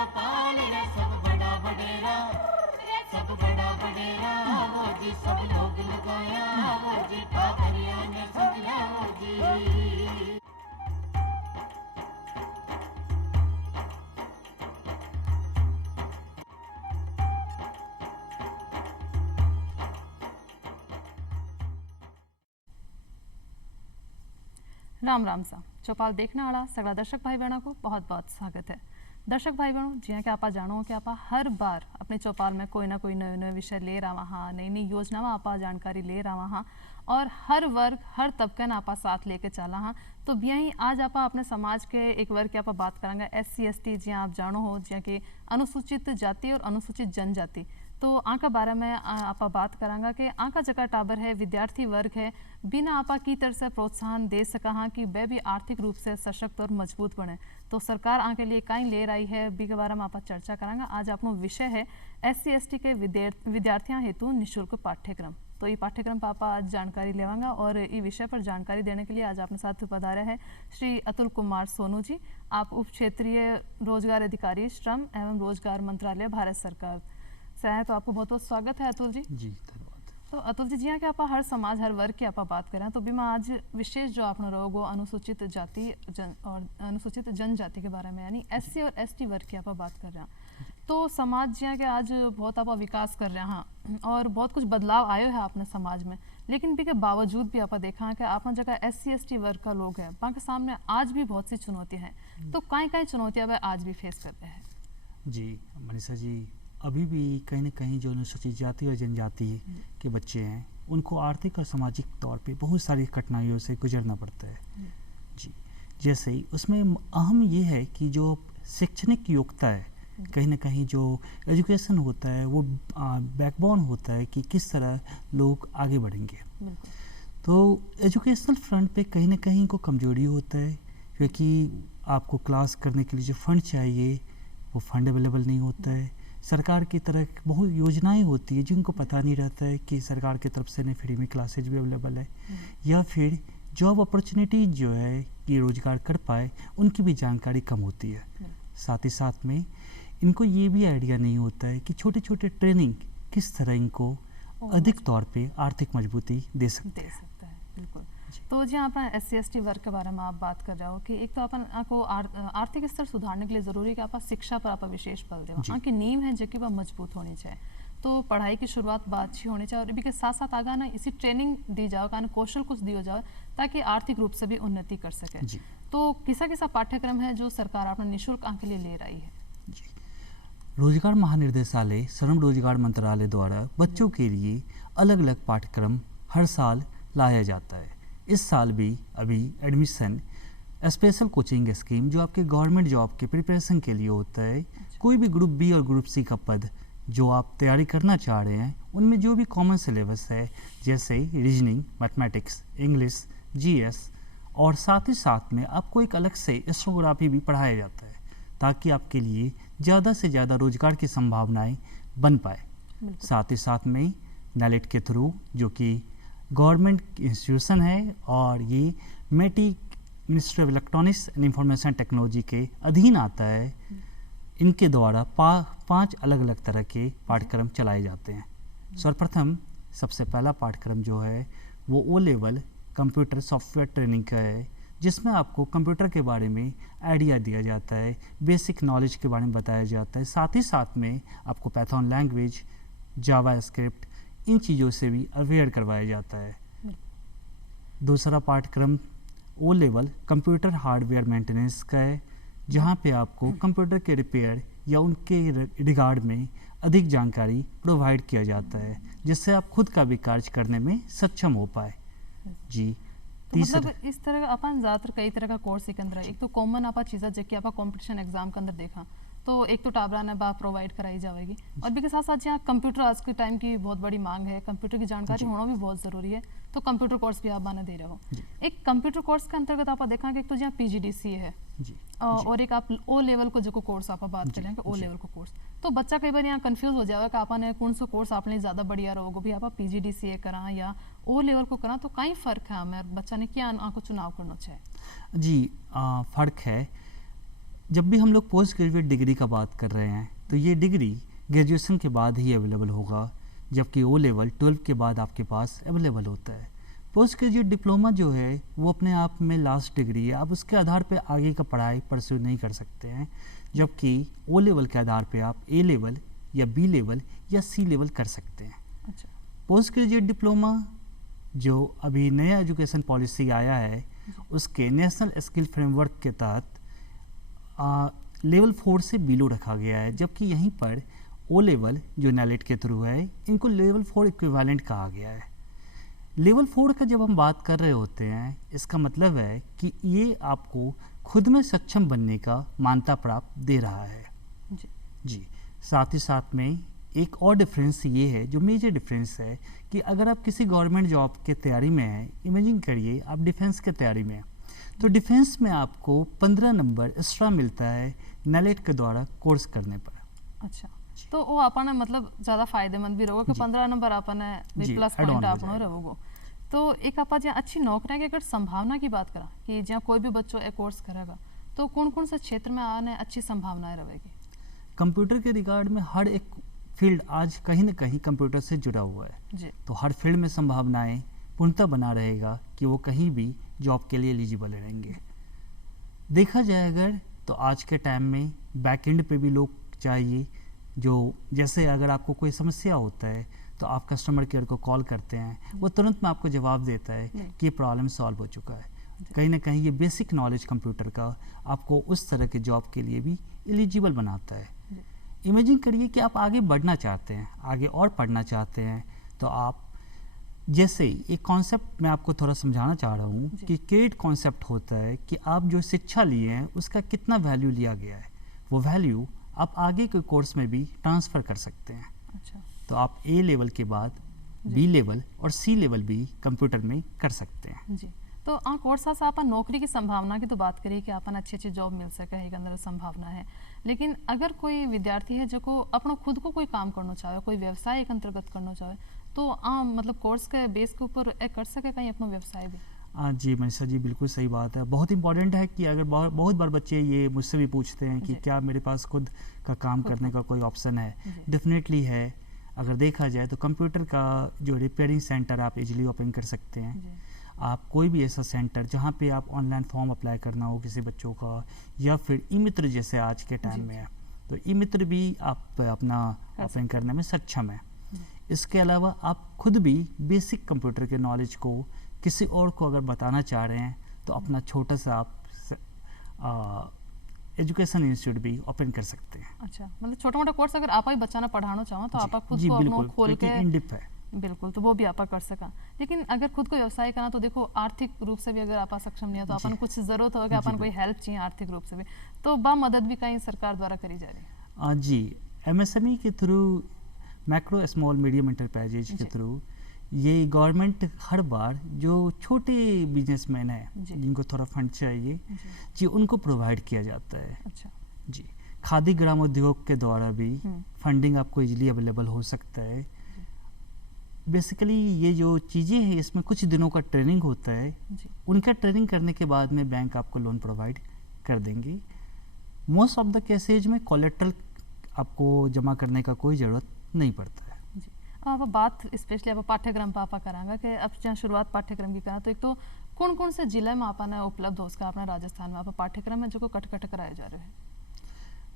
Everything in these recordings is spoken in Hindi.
चौपाल रे सब बड़ा बडेरा, सब बड़ा बडेरा वो जी सब लोग लगाया वो जी पादरिया ने सजला वो जी। राम राम सा चौपाल देखने वाला सगड़ा दर्शक भाई बहनों को बहुत बहुत स्वागत है। दर्शक भाई बहनों जियां कि आप जानो कि आप हर बार अपने चौपाल में कोई ना कोई नए नए विषय ले रहा हाँ, नई नई योजना में आप जानकारी ले रहा हाँ और हर वर्ग हर तबके ने आप साथ लेके चला हाँ। तो यही आज आप अपने समाज के एक वर्ग की आप बात करेंगे SC ST जियां आप जानो हो जियां कि अनुसूचित जाति और अनुसूचित जनजाति। तो आका बारे में आप बात करांगा कि आका जगह टाबर है विद्यार्थी वर्ग है बिना आपा की तरह से प्रोत्साहन दे सका हाँ कि वह भी आर्थिक रूप से सशक्त और मजबूत बने। तो सरकार आके लिए कहीं ले रही है बी के बारे में आप चर्चा करांगा। आज अपनो विषय है SC ST के विद्यार्थियों हेतु निःशुल्क पाठ्यक्रम। तो ये पाठ्यक्रम पर आप आज जानकारी लेवांगा और ये विषय पर जानकारी देने के लिए आज अपने साथ पधारे हैं श्री अतुल कुमार सोनू जी। आप उप क्षेत्रीय रोजगार अधिकारी श्रम एवं रोजगार मंत्रालय भारत सरकार से हैं। तो आपको बहुत बहुत स्वागत है अतुल जी। जी धन्यवाद। तो अतुल जी जियां कि आप हर समाज हर वर्ग की आप बात करें तो बीमा आज विशेष जो आपने रहोगो अनुसूचित जाति और अनुसूचित जनजाति के बारे में यानी SC और ST वर्ग की आप बात कर रहे हैं। तो समाज जियां कि आज बहुत आप विकास कर रहे हैं और बहुत कुछ बदलाव आयो है अपने समाज में, लेकिन भी के बावजूद भी आप देखा कि आप जगह SC ST वर्ग का लोग है वहाँ के सामने आज भी बहुत सी चुनौतियाँ हैं। तो कई चुनौतियाँ वह आज भी फेस कर रहे हैं? जी मनीषा जी, अभी भी कहीं ना कहीं जो अनुसूचित जाति और जनजाति के बच्चे हैं उनको आर्थिक और सामाजिक तौर पे बहुत सारी कठिनाइयों से गुजरना पड़ता है। जी जैसे ही उसमें अहम ये है कि जो शैक्षणिक योग्यता है कहीं ना कहीं जो एजुकेशन होता है वो बैकबोन होता है कि किस तरह लोग आगे बढ़ेंगे। तो एजुकेशनल फ्रंट पे कहीं ना कहीं को कमजोरी होता है क्योंकि आपको क्लास करने के लिए जो फंड चाहिए वो फंड अवेलेबल नहीं होता है। सरकार की तरफ बहुत योजनाएं होती है जिनको पता नहीं रहता है कि सरकार की तरफ से फ्री में क्लासेज भी अवेलेबल है या फिर जॉब अपॉर्चुनिटी जो है कि रोजगार कर पाए उनकी भी जानकारी कम होती है। साथ ही साथ में इनको ये भी आइडिया नहीं होता है कि छोटे छोटे ट्रेनिंग किस तरह इनको अधिक तौर पे आर्थिक मजबूती दे सकते हैं। बिल्कुल। तो जी आप SC ST वर्ग के बारे में आप बात कर रहे हो कि एक तो अपन आपको आर्थिक स्तर सुधारने के लिए जरूरी है कि आप शिक्षा पर आप विशेष बल दें, वहाँ की नींव है जो कि वह मजबूत होनी चाहिए। तो पढ़ाई की शुरुआत बात अच्छी होनी चाहिए और इसी के साथ साथ आगा ना इसी ट्रेनिंग दी जाओ कारण कौशल कुछ दिया जाए ताकि आर्थिक रूप से भी उन्नति कर सके। तो किसा किसा पाठ्यक्रम है जो सरकार अपना निःशुल्क के लिए ले रही है? रोजगार महानिर्देशालय श्रम रोजगार मंत्रालय द्वारा बच्चों के लिए अलग अलग पाठ्यक्रम हर साल लाया जाता है। इस साल भी अभी एडमिशन स्पेशल कोचिंग स्कीम जो आपके गवर्नमेंट जॉब के प्रिपरेशन के लिए होता है, कोई भी ग्रुप बी और ग्रुप सी का पद जो आप तैयारी करना चाह रहे हैं उनमें जो भी कॉमन सिलेबस है जैसे रीजनिंग, मैथमेटिक्स, इंग्लिश, GS और साथ ही साथ में आपको एक अलग से एस्ट्रोग्राफी भी पढ़ाया जाता है ताकि आपके लिए ज़्यादा से ज़्यादा रोजगार की संभावनाएं बन पाए। साथ ही साथ में NALET के थ्रू जो कि गवर्नमेंट इंस्टीट्यूशन है और ये ministry of electronics and information technology के अधीन आता है, इनके द्वारा 5 अलग अलग तरह के पाठ्यक्रम चलाए जाते हैं। सर्वप्रथम सबसे पहला पाठ्यक्रम जो है वो O level computer software training का है जिसमें आपको कंप्यूटर के बारे में आइडिया दिया जाता है, बेसिक नॉलेज के बारे में बताया जाता है। साथ ही साथ में आपको पाइथन लैंग्वेज, जावास्क्रिप्ट इन चीज़ों से भी अवेयर करवाया जाता है। दूसरा पाठ्यक्रम O level computer hardware maintenance का है जहाँ पे आपको कंप्यूटर के रिपेयर या उनके रिगार्ड में अधिक जानकारी प्रोवाइड किया जाता है जिससे आप खुद का भी कार्य करने में सक्षम हो पाए। जी तो मतलब इस तरह अपन ज़्यादातर कई तरह का कोर्स के अंदर एक तो कॉमन आप चीज़ें जो कि आप कंपटीशन एग्जाम के अंदर देखा तो एक तो टाबरा ने बा प्रोवाइड कराई जाएगी और भी के साथ साथ यहाँ कंप्यूटर आज के टाइम की बहुत बड़ी मांग है, कंप्यूटर की जानकारी होना भी बहुत ज़रूरी है। तो कंप्यूटर कोर्स भी आप बना दे रहे हो। एक कंप्यूटर कोर्स के अंतर्गत आप देखा कि एक तो जहाँ PGDCA है और एक आप O लेवल को जो कोर्स आप बात करें O लेवल को कोर्स, तो बच्चा कई बार यहाँ कंफ्यूज हो जाएगा कि आपने कौन सा कोर्स आपने ज़्यादा बढ़िया रहोगे भी आप PGDCA करा या O लेवल को करा, तो कई फ़र्क है हमें बच्चा ने क्या आपको चुनाव करना चाहिए? जी फ़र्क है। जब भी हम लोग पोस्ट ग्रेजुएट डिग्री का बात कर रहे हैं तो ये डिग्री ग्रेजुएशन के बाद ही अवेलेबल होगा, जबकि ओ लेवल 12 के बाद आपके पास अवेलेबल होता है। पोस्ट ग्रेजुएट डिप्लोमा जो है वो अपने आप में लास्ट डिग्री है, आप उसके आधार पे आगे का पढ़ाई परस्यू नहीं कर सकते हैं, जबकि ओ लेवल के आधार पे आप ए लेवल या बी लेवल या सी लेवल कर सकते हैं। अच्छा। पोस्ट ग्रेजुएट डिप्लोमा जो अभी नया एजुकेशन पॉलिसी आया है उसके नेशनल स्किल फ्रेमवर्क के तहत लेवल 4 से बिलो रखा गया है, जबकि यहीं पर ओ लेवल जो नैलेट के थ्रू है इनको लेवल 4 इक्विवेलेंट कहा गया है। लेवल 4 का जब हम बात कर रहे होते हैं इसका मतलब है कि ये आपको खुद में सक्षम बनने का मान्यता प्राप्त दे रहा है। जी। जी, साथ ही साथ में एक और डिफरेंस ये है, जो मेजर डिफरेंस है, कि अगर आप किसी गवर्नमेंट जॉब के तैयारी में हैं, इमेजिन करिए आप डिफेंस के तैयारी में हैं, तो डिफेंस में आपको 15 नंबर एक्स्ट्रा मिलता है नैलेट के द्वारा कोर्स करने पर। अच्छा, तो वो आपने मतलब ज़्यादा फायदेमंद भी रहोगे कि 15 नंबर आपने जी, प्लस add on पॉइंट हो आपनो जाएगा। रहोगे। तो एक आप जहाँ अच्छी नौकरी की अगर संभावना की बात करा कि जहाँ कोई भी बच्चों एक कोर्स करेगा तो कौन कौन से क्षेत्र में आने अच्छी संभावनाएं रहेगी? कंप्यूटर के रिगार्ड में हर एक फील्ड आज कहीं ना कहीं कंप्यूटर से जुड़ा हुआ है, जी। तो हर फील्ड में संभावनाएं पूर्णतः बना रहेगा कि वो कहीं भी जॉब के लिए एलिजिबल रहेंगे। देखा जाए अगर तो आज के टाइम में बैक एंड पे भी लोग चाहिए, जो जैसे अगर आपको कोई समस्या होता है तो आप कस्टमर केयर को कॉल करते हैं, वो तुरंत में आपको जवाब देता है कि ये प्रॉब्लम सॉल्व हो चुका है। कहीं ना कहीं ये बेसिक नॉलेज कंप्यूटर का आपको उस तरह के जॉब के लिए भी एलिजिबल बनाता है। इमेजिन करिए कि आप आगे बढ़ना चाहते हैं, आगे और पढ़ना चाहते हैं, तो आप जैसे एक कॉन्सेप्ट मैं आपको थोड़ा समझाना चाह रहा हूँ कि क्रेडिट कॉन्सेप्ट होता है कि आप जो शिक्षा लिए हैं उसका कितना वैल्यू लिया गया है, वो वैल्यू आप आगे के कोर्स में भी ट्रांसफ़र कर सकते हैं। अच्छा। तो आप ए लेवल के बाद बी लेवल और सी लेवल भी कंप्यूटर में कर सकते हैं। जी, तो कोर्स से आप नौकरी की संभावना की तो बात करिए कि अपन अच्छी अच्छी जॉब मिल सके है, अंदर संभावना है, लेकिन अगर कोई विद्यार्थी है जो को अपना खुद को कोई काम करना चाहे, कोई व्यवसाय के अंतर्गत करना चाहे, तो मतलब कोर्स के बेस के ऊपर कर सके कहीं अपना व्यवसाय भी? जी मनीषा जी, बिल्कुल सही बात है। बहुत इंपॉर्टेंट है कि अगर बहुत बार बच्चे ये मुझसे भी पूछते हैं कि क्या मेरे पास खुद का काम करने का कोई ऑप्शन है। डेफिनेटली है। अगर देखा जाए तो कंप्यूटर का जो रिपेयरिंग सेंटर आप इजीली ओपन कर सकते हैं। आप कोई भी ऐसा सेंटर जहाँ पे आप ऑनलाइन फॉर्म अप्लाई करना हो किसी बच्चों का, या फिर ई मित्र जैसे आज के टाइम में है, तो ई मित्र भी आप अपना ओपन करने में सक्षम है। इसके अलावा आप खुद भी बेसिक कंप्यूटर के नॉलेज को किसी और को अगर बताना चाह रहे हैं तो अपना छोटा सा आप एजुकेशन इंस्टीट्यूट भी ओपन कर सकते हैं। अच्छा, मतलब छोटा मोटा कोर्स अगर आप ही बच्चा ना पढ़ाना चाहो तो आप खुद को अपना खोल के इन डिप है, बिल्कुल, तो वो भी आप कर सका। लेकिन अगर खुद को व्यवसाय करना तो देखो आर्थिक रूप से भी अगर आप सक्षम नहीं हो तो अपन कुछ जरूरत होगा, अपन कोई हेल्प चाहिए आर्थिक रूप से भी, तो बा मदद भी कहीं सरकार द्वारा करी जा रही है। जी, एमएसएमई के through, macro small medium enterprises के थ्रू ये गवर्नमेंट हर बार जो छोटे बिजनेसमैन हैं जिनको थोड़ा फंड चाहिए जी उनको प्रोवाइड किया जाता है। अच्छा जी, खादी ग्रामोद्योग के द्वारा भी फंडिंग आपको इजीली अवेलेबल हो सकता है। बेसिकली ये जो चीज़ें हैं इसमें कुछ दिनों का ट्रेनिंग होता है, उनका ट्रेनिंग करने के बाद में बैंक आपको लोन प्रोवाइड कर देंगे। मोस्ट ऑफ द केसेज में कोलेट्रल आपको जमा करने का कोई ज़रूरत नहीं पड़ता है। आप बात स्पेशली आप पाठ्यक्रम पर आप करांगा कि अब जहाँ शुरुआत पाठ्यक्रम की करा, तो एक तो कौन कौन से जिले में आपने उपलब्ध हो उसका अपना राजस्थान में आप पाठ्यक्रम है जो को कट कराए जा रहे हैं?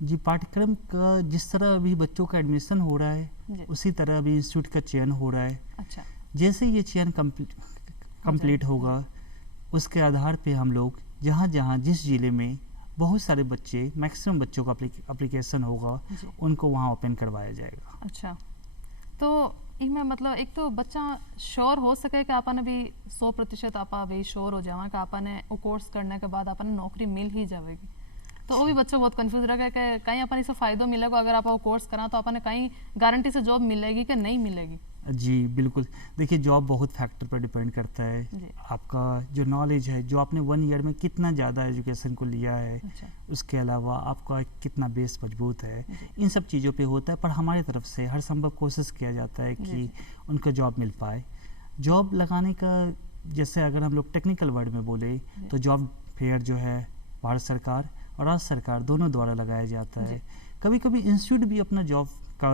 जी, पाठ्यक्रम का जिस तरह अभी बच्चों का एडमिशन हो रहा है उसी तरह अभी इंस्टीट्यूट का चयन हो रहा है। अच्छा, जैसे ये चयन कंप्लीट होगा उसके आधार पे हम लोग जहाँ जहाँ जिस जिले में बहुत सारे बच्चे, मैक्सिमम बच्चों का एप्लीकेशन होगा उनको वहाँ ओपन करवाया जाएगा। अच्छा, तो इसमें मतलब एक तो बच्चा श्योर हो सके कि आपने भी 100% आप भी श्योर हो जावा कि आपने वो कोर्स करने के बाद आपने नौकरी मिल ही जाएगी, तो वो भी बच्चा बहुत कंफ्यूज रहेगा कि कहीं अपन इसे फ़ायदा मिलेगा अगर आप वो कोर्स करा तो आपने कहीं गारंटी से जॉब मिलेगी कि नहीं मिलेगी? जी बिल्कुल, देखिए जॉब बहुत फैक्टर पर डिपेंड करता है। आपका जो नॉलेज है, जो आपने 1 ईयर में कितना ज़्यादा एजुकेशन को लिया है, उसके अलावा आपका कितना बेस मजबूत है, इन सब चीज़ों पे होता है। पर हमारी तरफ से हर संभव कोशिश किया जाता है कि उनको जॉब मिल पाए। जॉब लगाने का जैसे अगर हम लोग टेक्निकल वर्ड में बोले तो जॉब फेयर जो है भारत सरकार और राज्य सरकार दोनों द्वारा लगाया जाता है। कभी कभी इंस्टीट्यूट भी अपना जॉब का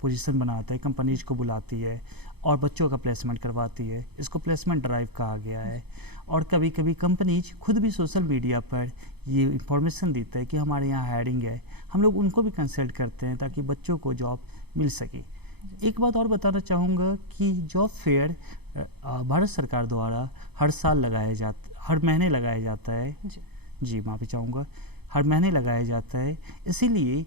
पोजीशन बनाता है, कंपनीज को बुलाती है और बच्चों का प्लेसमेंट करवाती है। इसको प्लेसमेंट ड्राइव कहा गया है। और कभी कभी कंपनीज खुद भी सोशल मीडिया पर ये इंफॉर्मेशन देता है कि हमारे यहाँ हायरिंग है, हम लोग उनको भी कंसल्ट करते हैं ताकि बच्चों को जॉब मिल सके। एक बात और बताना चाहूँगा कि जॉब फेयर भारत सरकार द्वारा हर महीने लगाया जाता है। जी माफ़ी चाहूँगा, हर महीने लगाया जाता है। इसीलिए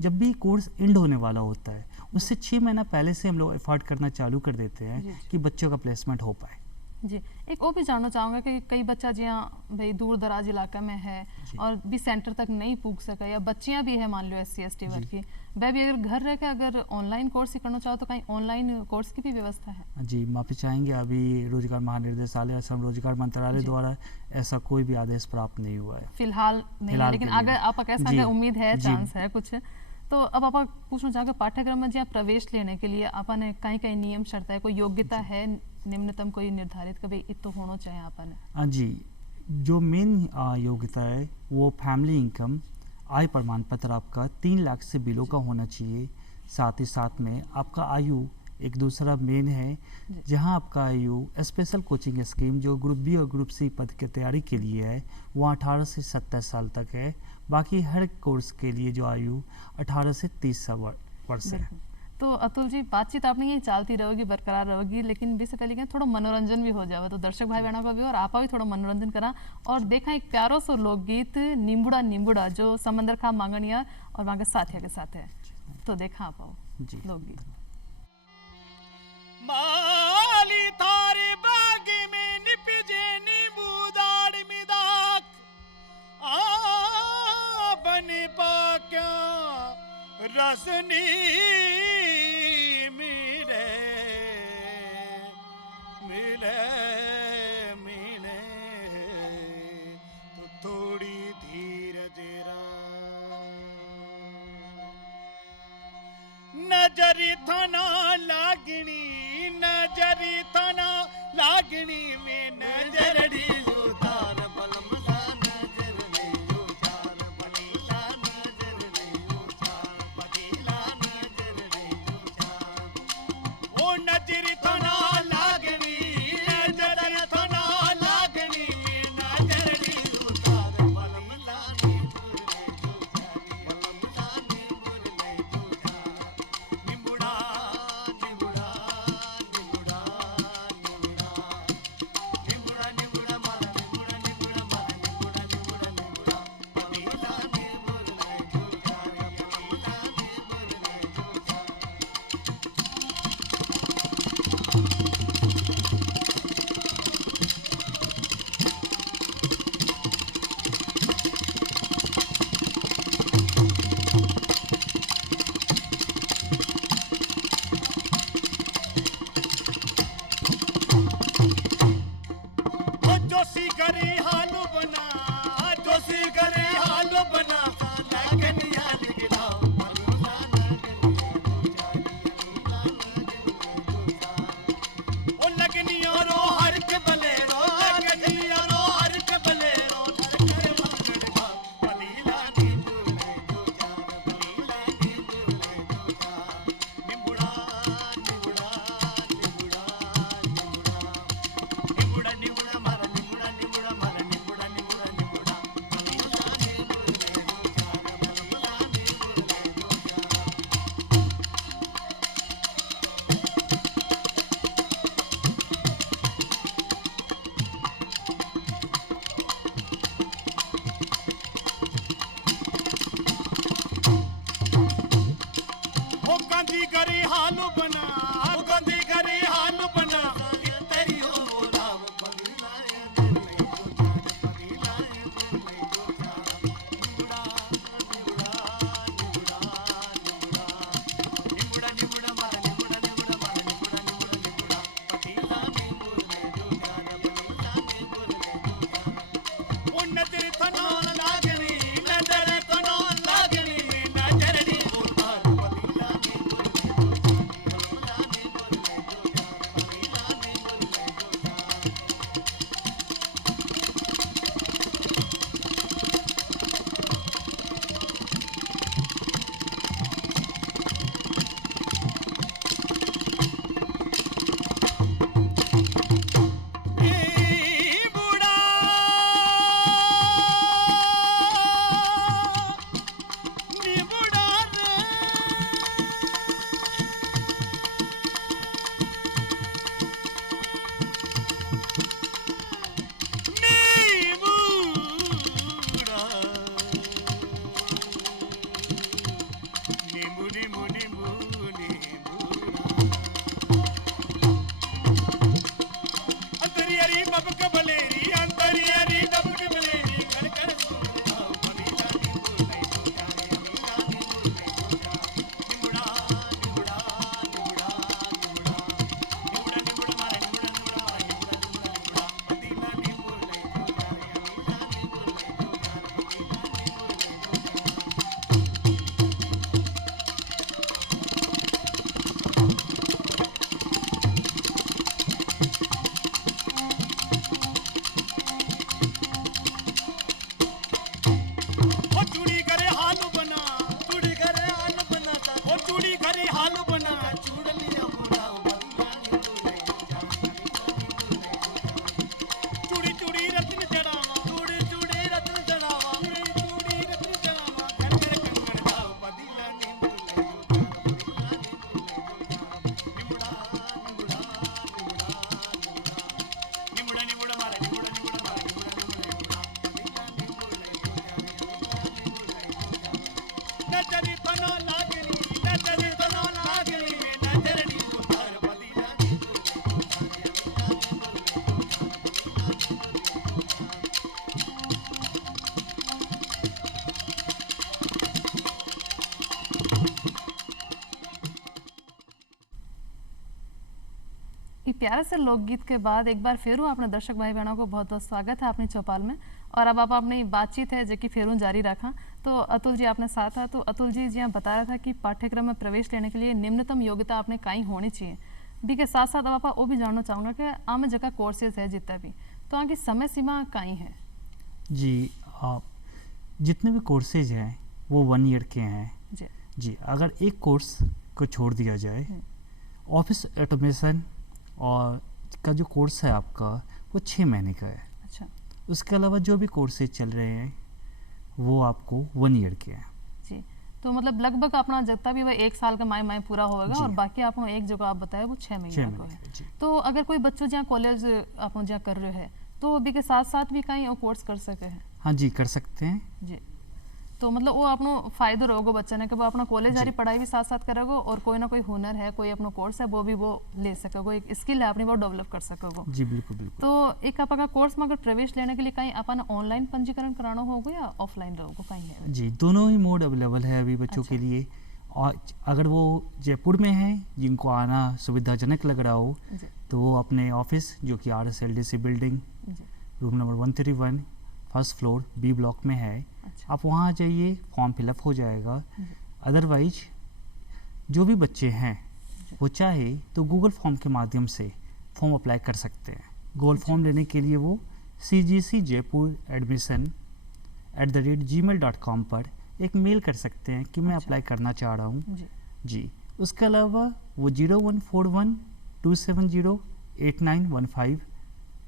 जब भी कोर्स एंड होने वाला होता है उससे 6 महीना पहले से हम लोग एफर्ट करना चालू कर देते हैं कि बच्चों का प्लेसमेंट हो पाए। जी, एक वो भी जानना चाहूँगा कि कई बच्चा जियाँ भाई दूर दराज इलाका में है और भी सेंटर तक नहीं पूग सका, या बच्चियाँ भी है मान लो SC/ST वर्ग की, वह भी अगर घर रह के अगर ऑनलाइन कोर्स ही करना चाहो तो कहीं ऑनलाइन कोर्स की भी व्यवस्था है? जी माफ़ी चाहेंगे, अभी रोजगार महानिदेशालय असम रोजगार मंत्रालय द्वारा ऐसा कोई भी आदेश प्राप्त नहीं हुआ है फिलहाल नहीं है, लेकिन अगर आप कैसा उम्मीद है, चांस है कुछ, तो अब आप पूछना चाहोगे पाठ्यक्रम में जहाँ प्रवेश लेने के लिए आपने कहीं कहीं नियम शर्त है, कोई योग्यता है निम्नतम कोई निर्धारित कभी इतो होना चाहिए आपने? जी, जो मेन योग्यता है वो फैमिली इनकम आय प्रमाण पत्र आपका 3 लाख से बिलो का होना चाहिए। साथ ही साथ में आपका आयु एक दूसरा मेन है, जहां आपका आयु स्पेशल कोचिंग स्कीम जो ग्रुप बी और ग्रुप सी पद की तैयारी के लिए है वो 18 से 27 साल तक है। बाकी हर कोर्स के लिए जो आयु 18 से 30 वर्ष है। तो अतुल जी, बातचीत आपने ये चलती रहेगी, बरकरार रहेगी, लेकिन इससे पहले क्या थोड़ा मनोरंजन भी हो जाए, तो दर्शक भाई बहनों का भी और आपा भी थोड़ा मनोरंजन करा और देखा एक प्यारो सो लोकगीत निम्बुड़ा निम्बुड़ा जो समंदर खा मांगनिया और वहाँ के साथिया के साथ है, तो देखा आप लोकगीत। माली थारे बाग में निपजे नींबूदाड़ मिदाक आ बने पाक्या रसनी मिले मिले मिले तो थोड़ी धीरज नजरी थना लागनी नजरी थना लागनी में नजर ढीलो तार बलम सा नजर ढीलो चार बलीला नजर ढीलो चार बलीला नजर ढीलो चार ओ नजरी थना लागनी नजर थना लागनी में नजर ढीलो तार बलम लाने बुरले जो चार बलम लाने बुरले जो चार निम्बुड़ा निम्बुड़ा निम्बुड़ा निम्बुड़ा निम्बुड़ा मारा निम्बुड़ा निम्बुड़ा मारा निम्बुड़ा निम्बुड़ा निम्बुड़ा पतीला ने बुरले जो चार पतीला ने बुरले जो चार जोशी करे हालो बना जोशी करे हालो बना लगन याद गिराओ मलूला ओ लगनिया रो हर के बलेरो लगनिया रो हर के बलेरो कर मंगड़ का पलीला नी बुरले जो चार पलीला नी बुरले जो चार निम्बुड़ा निम्बुड़ा निम्बुड़ा निम्बुड़ा निम्बुड़ा निम्बुड़ा मारा निम्बुड़ा निम्बुड़ा मारा निम्बुड़ा निम्बुड़ा निम्बुड़ा पलीला नी बुरले जो चार पलीला नी बुरले जो चार ओ गांधी करे हालो बना ओ गांधी करे हालो बना तेरी हो बोला पगला है दिल में जो चार पगला है दिल में जो चार निम्बुड़ा निम्बुड़ा निम्बुड़ा निम्बुड़ा निम्बुड़ा निम्बुड़ा मारा निम्बुड़ा निम्बुड़ा मारा निम्बुड़ा निम्बुड़ा निम्बुड़ा पगला ने बोले जो चार पगला ने बोले जो चार ओ नजर थनो लागनी नजर थनो लागनी नजर दी बोलता पगला ने बोले जो चार पगला ने बोले जो दोनों लागनी नजर दोनों लागनी नजर नी उतार मदीना नी ये प्यारे से लोकगीत के बाद एक बार फिर अपने दर्शक भाई बहनों को बहुत बहुत स्वागत है अपनी चौपाल में। और अब आप अपनी बातचीत है जो कि फिर जारी रखा। तो अतुल जी आपने साथ है, तो अतुल जी जी बता रहा था कि पाठ्यक्रम में प्रवेश लेने के लिए निम्नतम योग्यता आपने कहीं होनी चाहिए भी के साथ साथ अब आप वो भी जानना चाहूँगा कि आम जगह कोर्सेज है जितना भी, तो आगे समय सीमा कहीं है? जी जितने भी कोर्सेज हैं वो 1 ईयर के हैं जी जी। अगर एक कोर्स को छोड़ दिया जाए, ऑफिस ऑटोमेशन और का जो कोर्स है आपका वो 6 महीने का है। अच्छा, उसके अलावा जो भी कोर्सेज चल रहे हैं वो आपको 1 ईयर के हैं जी। तो मतलब लगभग अपना जितना भी वह 1 साल का माय पूरा होगा जी। और बाकी आपको एक जगह आप बताया वो 6 महीने का है। जी। तो अगर कोई बच्चों जहाँ कॉलेज आप जहाँ कर रहे हैं तो अभी के साथ साथ भी कहीं और कोर्स कर सके हैं? हाँ जी, कर सकते हैं जी। तो मतलब वो अपनो फायदो रहोगे बच्चे ने कि वो अपना कॉलेज वाली पढ़ाई भी साथ साथ करोगे और कोई ना कोई हुनर है, कोई अपना कोर्स है वो भी वो ले सकोगे, एक स्किल है अपनी वो डेवलप कर सकोगे। जी बिल्कुल बिल्कुल। तो एक आपका कोर्स में अगर प्रवेश लेने के लिए कहीं अपन ऑनलाइन पंजीकरण कराना होगा या ऑफलाइन रहोगे कहीं है? जी, दोनों ही मोड अवेलेबल है अभी बच्चों के लिए। और अगर वो जयपुर में है जिनको आना सुविधाजनक लग रहा हो जी तो वो अपने ऑफिस जो कि RSLDC बिल्डिंग जी। Room number 131 first floor B block में है, अच्छा, आप वहाँ जाइए, फॉर्म फिलअप हो जाएगा। अदरवाइज जो भी बच्चे हैं वो चाहे तो गूगल फॉर्म के माध्यम से फॉर्म अप्लाई कर सकते हैं। गूगल फॉर्म लेने के लिए वो cgcjaipur@gmail.com पर एक मेल कर सकते हैं कि मैं अच्छा। अप्लाई करना चाह रहा हूँ जी जी। उसके अलावा वो 0141-270-8915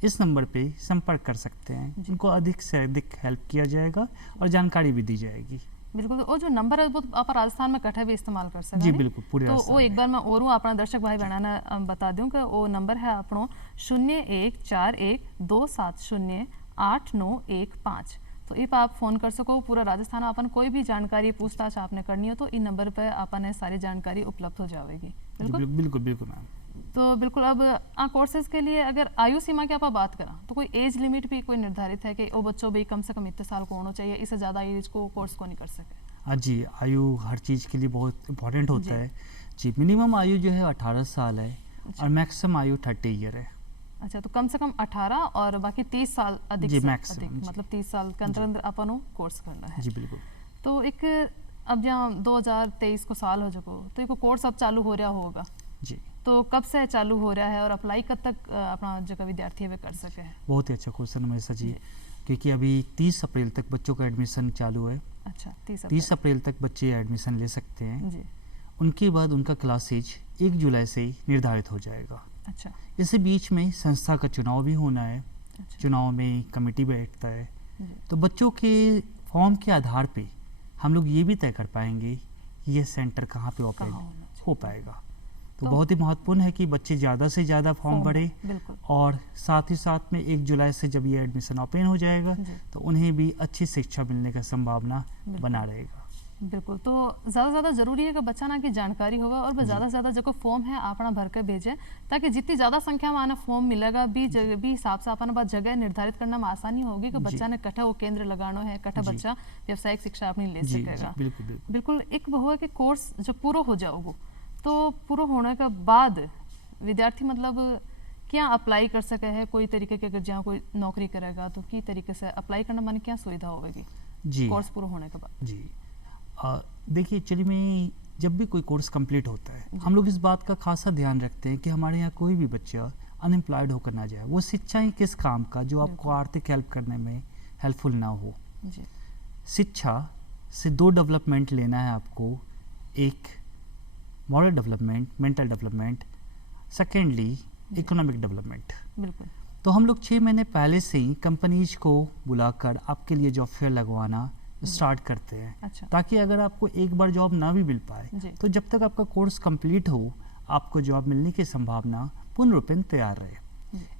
इस नंबर पे संपर्क कर सकते हैं, जिनको अधिक से अधिक हेल्प किया जाएगा और जानकारी भी दी जाएगी। बिल्कुल। वो जो नंबर है वो आप राजस्थान में कट्ठे भी इस्तेमाल कर सकते जी हैं। बिल्कुल, पूरे तो राजस्थान वो में। एक बार मैं और अपना दर्शक भाई बहना ने बता दूं कि वो नंबर है अपनो 014127089115। तो इस आप फ़ोन कर सको, पूरा राजस्थान अपन कोई भी जानकारी पूछताछ आपने करनी हो तो इन नंबर पर अपन सारी जानकारी उपलब्ध हो जाएगी। जी, बिल्कुल बिल्कुल बिल्कुल मैम। तो बिल्कुल अब कोर्सेज के लिए अगर आयु सीमा की आप बात करा तो कोई एज लिमिट भी कोई निर्धारित है कि वो बच्चों भी कम से कम इतने साल को होना चाहिए, इससे ज़्यादा एज को कोर्स को नहीं कर सके? हाँ जी, आयु हर चीज़ के लिए बहुत इम्पोर्टेंट होता है जी। मिनिमम आयु जो है 18 साल है और मैक्सिमम आयु 30 ईयर है। अच्छा, तो कम से कम 18 और बाकी 30 साल अधिक जी, से maximum, अधिक, जी। मतलब 30 साल के अंदर अंदर अपन को कोर्स करना है। जी बिल्कुल। तो एक अब जहाँ 2023 को साल हो चुको तो एक कोर्स अब चालू हो रहा होगा, जी, तो कब से चालू हो रहा है और अप्लाई कब तक अपना जो विद्यार्थी है वे कर सके है? बहुत ही अच्छा क्वेश्चन है मनीषा जी, क्योंकि अभी 30 अप्रैल तक बच्चों का एडमिशन चालू है। अच्छा, 30 अप्रैल तक बच्चे एडमिशन ले सकते हैं। जी। उनके बाद उनका क्लासेज 1 जुलाई से निर्धारित हो जाएगा। अच्छा इसी बीच में संस्था का चुनाव भी होना है। अच्छा। चुनाव में कमेटी बैठता है, जी तो बच्चों के फॉर्म के आधार पे हम लोग ये भी तय कर पाएंगे कि ये सेंटर कहाँ पे ओपन कहाँ होना चाहिए। हो पाएगा। तो तो- बहुत ही महत्वपूर्ण है कि बच्चे ज़्यादा से ज़्यादा फॉर्म भरें बिल्कुल। और साथ ही साथ में 1 जुलाई से जब ये एडमिशन ओपन हो जाएगा जी। तो उन्हें भी अच्छी शिक्षा मिलने का संभावना बिल्कुल। बना रहेगा। बिल्कुल। तो ज़्यादा से ज़्यादा ज़रूरी है कि बच्चा ना की जानकारी होगा और ज़्यादा से ज़्यादा जो फॉर्म है अपना भर के भेजें, ताकि जितनी ज़्यादा संख्या में आना फॉर्म मिलेगा भी भी हिसाब से अपन बात जगह निर्धारित करना में आसानी होगी कि बच्चा ने कट्ठा वो केंद्र लगाना है, कट्ठा जी। बच्चा व्यावसायिक शिक्षा अपनी ले जी जी सकेगा। बिल्कुल बिल्कुल। बिल्कुल। एक वो है कि कोर्स जब पूरा हो जाओगे तो पूरा होने के बाद विद्यार्थी मतलब क्या अप्लाई कर सके है, कोई तरीके के अगर जहाँ कोई नौकरी करेगा तो की तरीके से अप्लाई करना माने क्या सुविधा होगी जी कोर्स पूरा होने के बाद? जी देखिए, एक्चुअली में जब भी कोई कोर्स कंप्लीट होता है हम लोग इस बात का खासा ध्यान रखते हैं कि हमारे यहाँ कोई भी बच्चा अनएम्प्लॉयड होकर ना जाए। वो शिक्षा ही किस काम का जो आपको आर्थिक हेल्प करने में हेल्पफुल ना हो। जी शिक्षा से 2 डेवलपमेंट लेना है आपको, एक moral development, mental development, secondly economic development. बिल्कुल। तो हम लोग 6 महीने पहले से ही कंपनीज को बुलाकर आपके लिए जॉब फेयर लगवाना स्टार्ट करते हैं। अच्छा। ताकि अगर आपको एक बार जॉब ना भी मिल जी। पाए तो जब तक आपका कोर्स कंप्लीट हो आपको जॉब मिलने की संभावना पूर्ण रूपेण तैयार रहे।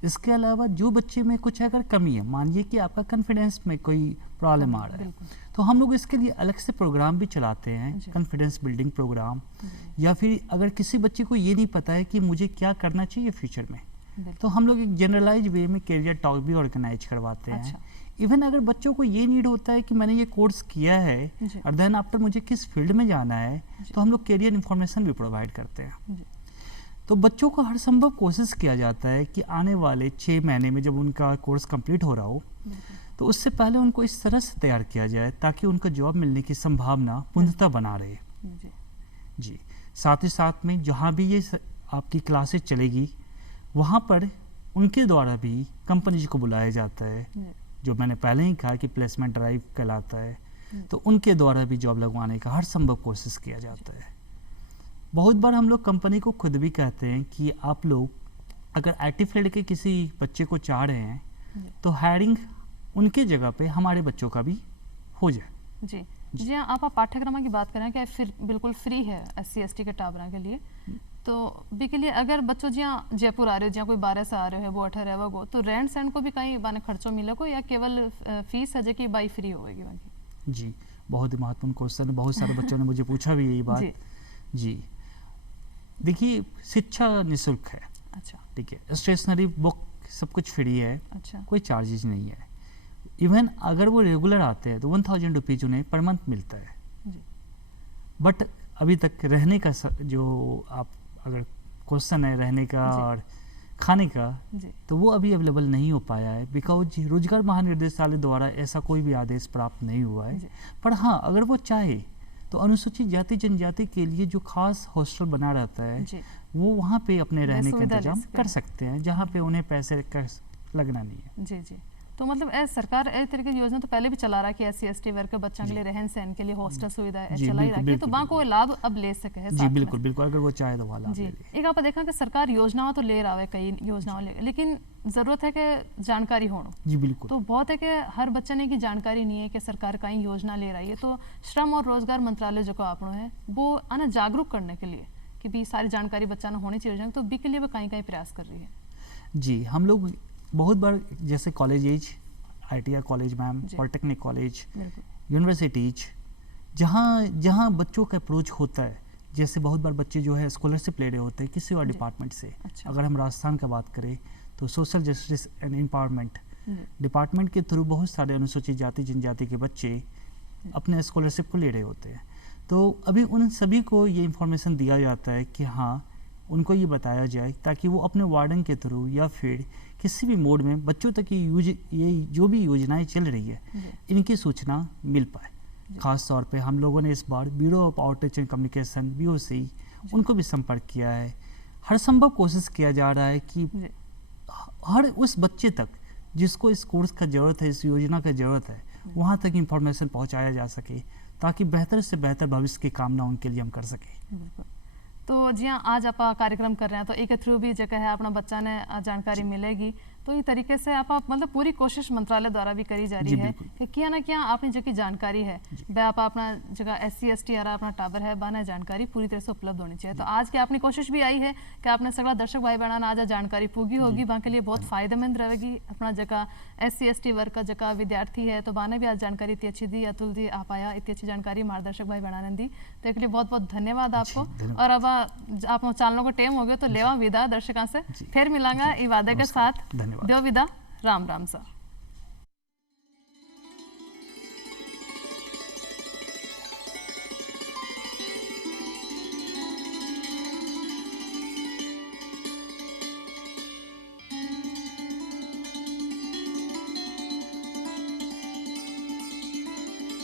इसके अलावा जो बच्चे में कुछ अगर कमी है, मानिए कि आपका कॉन्फिडेंस में कोई प्रॉब्लम आ रहा है, बिल्कुल। तो हम लोग इसके लिए अलग से प्रोग्राम भी चलाते हैं, जी। Confidence building programme. या फिर अगर किसी बच्चे को ये नहीं पता है कि मुझे क्या करना चाहिए फ्यूचर में, बिल्कुल। तो हम लोग एक जनरलाइज वे में कैरियर टॉक भी ऑर्गेनाइज करवाते हैं। अच्छा। इवन अगर बच्चों को ये नीड होता है कि मैंने ये कोर्स किया है जी। और देन आफ्टर मुझे किस फील्ड में जाना है, तो हम लोग कैरियर इन्फॉर्मेशन भी प्रोवाइड करते हैं। जी। तो बच्चों को हर संभव कोशिश किया जाता है कि आने वाले 6 महीने में जब उनका कोर्स कंप्लीट हो रहा हो, तो उससे पहले उनको इस तरह से तैयार किया जाए ताकि उनको जॉब मिलने की संभावना पूर्णतः बना रहे। जी। जी, साथ ही साथ में जहाँ भी ये आपकी क्लासेस चलेगी, वहाँ पर उनके द्वारा भी कंपनीज को बुलाया जाता है, जी। जो मैंने पहले ही कहा कि प्लेसमेंट ड्राइव कहलाता है, तो उनके द्वारा भी जॉब लगवाने का हर संभव कोशिश किया जाता है। बहुत बार हम लोग कंपनी को खुद भी कहते हैं कि आप लोग अगर आईटी फील्ड के किसी बच्चे को चाह रहे हैं, तो हायरिंग उनके जगह पे हमारे बच्चों का भी हो जाए। जी जी हाँ, आप पाठ्यक्रम की बात करें कि फिर बिल्कुल फ्री है SC/ST के टाबरा के लिए, तो भी के लिए अगर बच्चों जहाँ जयपुर आ रहे हो, जहाँ कोई 12 से आ रहे हो, वो 18 रहे हो, तो रेंट सेंड को भी कहीं बाने खर्चों मिले को या केवल फीस है जो कि बाई फ्री होगी बाकी? जी, बहुत ही महत्वपूर्ण क्वेश्चन है, बहुत सारे बच्चों ने मुझे पूछा भी यही बात। जी, देखिए शिक्षा निःशुल्क है। अच्छा। ठीक है, स्टेशनरी बुक सब कुछ फ्री है। अच्छा। कोई चार्जेस नहीं है। इवन अगर वो रेगुलर आते हैं तो 1000 रुपीज़ उन्हें पर मंथ मिलता है। जी। बट अभी तक रहने का जो आप अगर क्वेश्चन है रहने का और खाने का, जी। तो वो अभी अवेलेबल नहीं हो पाया है, बिकॉज रोजगार महानिदेशालय द्वारा ऐसा कोई भी आदेश प्राप्त नहीं हुआ है। पर हाँ, अगर वो चाहे तो अनुसूचित जाति जनजाति के लिए जो खास हॉस्टल बना रहता है, वो वहाँ पे अपने रहने का इंतजाम कर सकते हैं, जहाँ पे उन्हें पैसे का लगना नहीं है। जी जी, तो मतलब सरकार इस तरीके की योजना तो पहले भी चला रहा है कि SC/ST वर्ग के बच्चों के लिए रहन सहन के लिए हॉस्टल सुविधा चला ही रखी है, तो वहाँ को लाभ अब ले सके है। जी बिल्कुल बिल्कुल, अगर वो चाहे तो वो लाभ जी। ले ले। एक आप देखा कि सरकार योजनाओं तो ले रहा है, कई योजनाओं ले, लेकिन जरूरत है कि जानकारी होना। जी बिल्कुल। तो बहुत है कि हर बच्चे ने की जानकारी नहीं है कि सरकार कई योजना ले रही है, तो श्रम और रोजगार मंत्रालय जो आपनो है वो आना जागरूक करने के लिए कि भी सारी जानकारी बच्चा ने होनी चाहिए, तो बी के लिए वो कहीं कहीं प्रयास कर रही है। जी, हम लोग बहुत बार जैसे college age, ITI college ma'am, polytechnic college, universities, जहाँ बच्चों का अप्रोच होता है, जैसे बहुत बार बच्चे जो है स्कॉलरशिप ले रहे होते हैं किसी और डिपार्टमेंट से। अच्छा। अगर हम राजस्थान का बात करें तो social justice and empowerment department के थ्रू बहुत सारे अनुसूचित जाति जनजाति के बच्चे अपने स्कॉलरशिप को ले रहे होते हैं। तो अभी उन सभी को ये इन्फॉर्मेशन दिया जाता है कि हाँ, उनको ये बताया जाए ताकि वो अपने वार्डन के थ्रू या फिर किसी भी मोड में बच्चों तक ये जो भी योजनाएं चल रही है, इनकी सूचना मिल पाए। खास तौर पे हम लोगों ने इस बार bureau of outreach and communication BOC उनको भी संपर्क किया है। हर संभव कोशिश किया जा रहा है कि हर उस बच्चे तक जिसको इस कोर्स का ज़रूरत है, इस योजना का ज़रूरत है, वहाँ तक इंफॉर्मेशन पहुँचाया जा सके ताकि बेहतर से बेहतर भविष्य की कामना उनके लिए हम कर सकें। तो जी हाँ, आज आप कार्यक्रम कर रहे हैं तो एक थ्रू भी जगह है अपना बच्चा ने जानकारी मिलेगी, तो ये तरीके से आप मतलब पूरी कोशिश मंत्रालय द्वारा भी करी जा रही है कि क्या ना क्या आपने जो की जानकारी है वह आप अपना जगह SC/ST आ रहा अपना टाबर है बाना जानकारी पूरी तरह से उपलब्ध होनी चाहिए। तो आज की अपनी कोशिश भी आई है कि आपने सगला दर्शक भाई बहना आज जानकारी पूगी होगी, वहाँ के लिए बहुत फायदेमंद रहेगी। अपना जगह SC/ST वर्ग का जगह विद्यार्थी है तो बाने भी आज जानकारी इतनी अच्छी दी, अतुल जी आप आया इतनी अच्छी जानकारी मार्गदर्शक भाई बहना ने दी, तो इसके लिए बहुत बहुत धन्यवाद आपको। और अब आप चालनों को टेम हो गया तो लेवा विदा दर्शकों से, फिर मिलांगा ई वादे के साथ, दो विदा, राम राम सा।